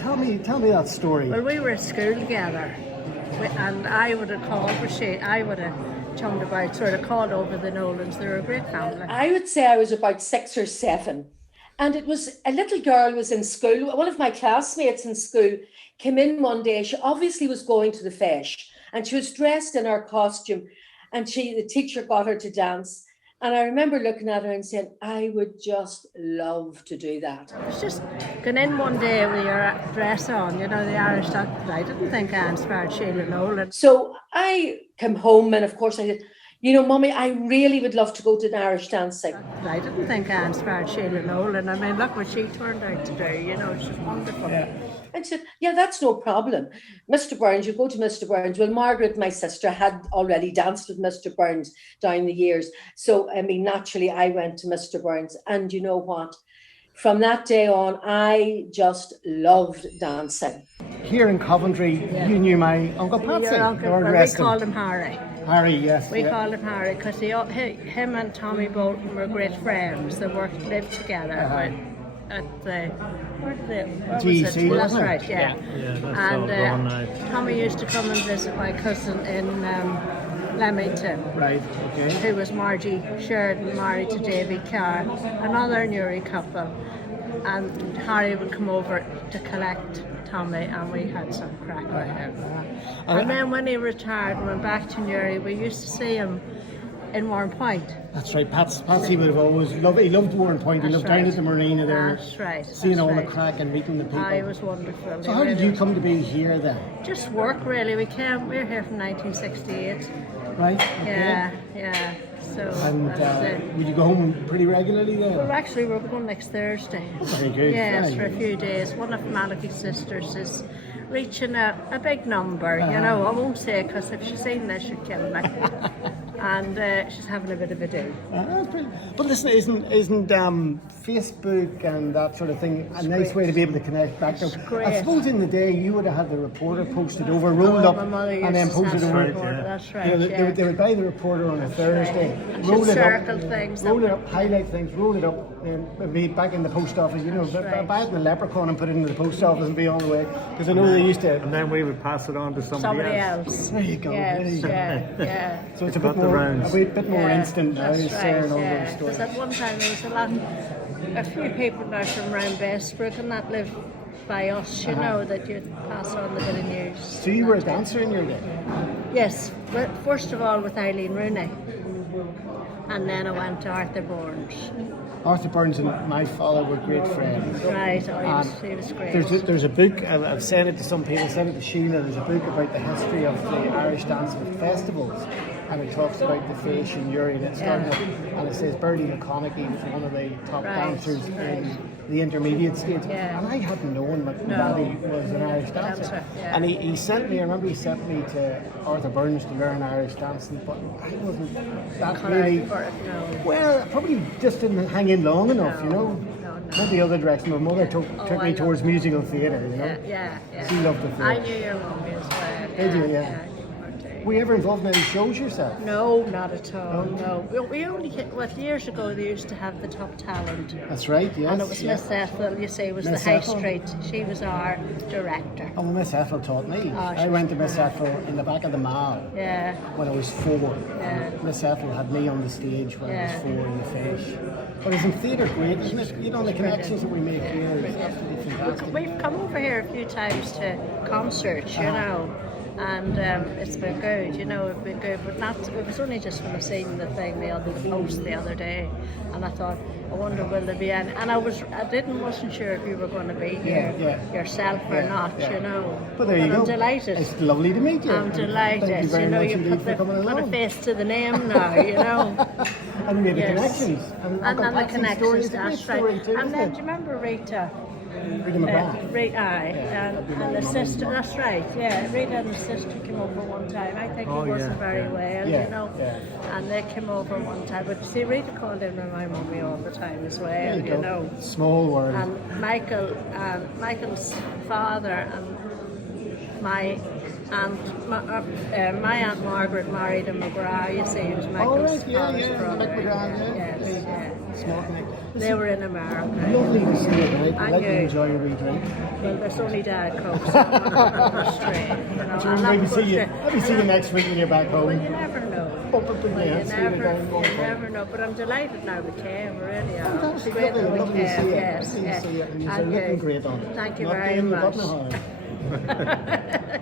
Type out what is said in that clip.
tell me that story. Well, we were at school together, and I would have called for Sheila. I would have chummed about, sort of called over the Nolans. They were a great family. I would say I was about 6 or 7. And it was a little girl was in school. One of my classmates in school came in one day. She obviously was going to the feis, and she was dressed in her costume, and the teacher got her to dance. And I remember looking at her and saying, I would just love to do that. It was just going in one day with your dress on, the Irish stuff. I didn't think I inspired Sheila Nolan. So I came home, and of course I said, Mummy, I really would love to go to an Irish dancing. I didn't think I inspired Sheila Nolan. I mean, look what she turned out to do, it's just wonderful. Yeah. And she said, yeah, that's no problem. Mr. Burns, you go to Mr. Burns. Well, Margaret, my sister, had already danced with Mr. Burns down the years. So, I mean, naturally, I went to Mr. Burns. And you know what? From that day on, I just loved dancing. Here in Coventry, you knew my Uncle Patsy. Your uncle, we called him Harry. Harry, yes. We called him Harry because him and Tommy Bolton were great friends. They lived together at the GC. That's right, yeah. That's and all gone now. Tommy used to come and visit my cousin in Leamington. Right, okay. Who was Margie Sheridan, married to Davy Carr, another Newry couple. And Harry would come over to collect Tommy, and we had some crack with him. And then when he retired and went back to Newry, we used to see him in Newpoint. That's right. Patsy would have always loved. He loved Newpoint. He loved down at the marina there. That's right. Seeing all the crack and meeting the people. It was wonderful. So how did you come to be here then? Just work really. We're here from 1968. Right. Okay. Yeah. So and would you go home pretty regularly then? Well, actually, we're going next Thursday. Very good. Yes, for a few days. One of Malachy's sisters is reaching a big number. I won't say it because if she's seen this, she'd kill me. And she's having a bit of a do. But listen, isn't Facebook and that sort of thing a nice way to be able to connect back to? I suppose in the day you would have had the reporter posted over, rolled up, and then posted over. That's right. They would buy the reporter on a Thursday, right. roll it circle up, things roll it up, highlight things, roll it up, and be back in the post office. Buy it in the leprechaun and put it into the post office and be on the way. Because I know they used to. And then we would pass it on to somebody else. There you go. Yes, yeah. So it's a bit more instant now. That's right, all those stories. Because at one time there was a few people now from around Bestbrook and that lived by us, that you'd pass on the bit of news. So you were a dancer in your day? Yes, but first of all with Eileen Rooney. And then I went to Arthur Burns. Arthur Burns and my father were great friends. Right, he was great. There's a book, I've said it to some people, said it to Sheila, there's a book about the history of the Irish dance festivals. And it talks about the feis in Newry, and it started and it says Bertie McConaughey was one of the top dancers in the intermediate stage. And I hadn't known that Daddy was an Irish dancer. And he sent me, I remember he sent me to Arthur Burns to learn Irish dancing, but I wasn't that really. Well, probably just didn't hang in long enough, Not the other direction. My mother took me towards musical theatre, Yeah. She loved the theatre. I knew your mum as well. Did you? Yeah. Were you ever involved in any shows yourself? No, not at all. No. We only years ago they used to have the top talent. That's right. Yes. And it was Miss Ethel. You say was Miss the High Ethel. Street. She was our director. Oh, well, Miss Ethel taught me. I went to Miss Ethel in the back of the mall. Yeah. When I was 4. Yeah. Miss Ethel had me on the stage when I was 4 in the feis. But isn't theatre great, isn't it? The connections that we make here is absolutely fantastic. We've come over here a few times to concerts, and it's been good, it's been good, but it was only just when I seen the thing, the post the other day, and I thought, I wonder will there be any, and I wasn't sure if you were going to be here yourself or not, But there you go. I'm delighted. It's lovely to meet you. I'm delighted. Thank you very much indeed for coming along. Put a face to the name now, And we had the connections. And then the connections, that's right. Too, and then, do you remember Rita? Rita McGrath. And the sister, that's right, Rita and the sister came over one time. I think he wasn't very well, and they came over one time. But see, Rita called in with my mummy all the time as well, Small world. And Michael's father and my And my Aunt Margaret married a McGrath, you see, who's Oh, Michael's right, yeah, father's yeah. brother. McGrath, yeah. Yes, There you go. yeah. Small connect. They were in America. Lovely to see you tonight. And Let you you. enjoy your wee drink. Well, there's only Dad Cokes on straight. You know, Sure, and maybe that see you. was Maybe see you next week when you're back home. Well, you never know. Bump up in Well, there, you see you again. never know. But I'm delighted now we came, really. That was It's great lovely, that we lovely to came, see you. yes. Lovely to yes. see you. And you're And looking you. great on it. Thank you Not very being much. the button high.